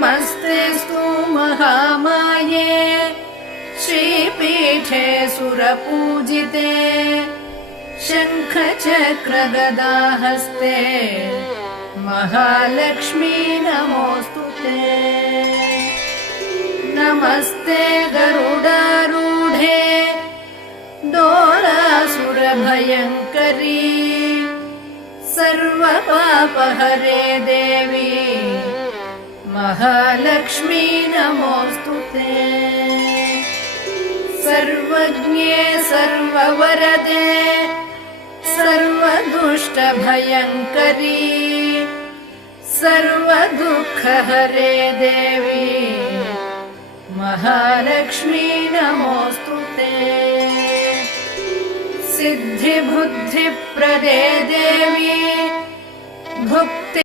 नमस्तेऽस्तु महामाये श्रीपीठे सुरपूजिते शङ्खचक्रगदाहस्ते महालक्ष्मी नमोऽस्तुते। नमस्ते गरुडारूढे दोलासुरभयङ्करी सर्वपापहरे देवी महालक्ष्मी नमोऽस्तुते। सर्वज्ञे सर्ववरदे सर्वदुष्टभयङ्करी सर्वदुःखहरे देवी महालक्ष्मी नमोऽस्तुते। सिद्धिबुद्धिप्रदे देवी भुक्ति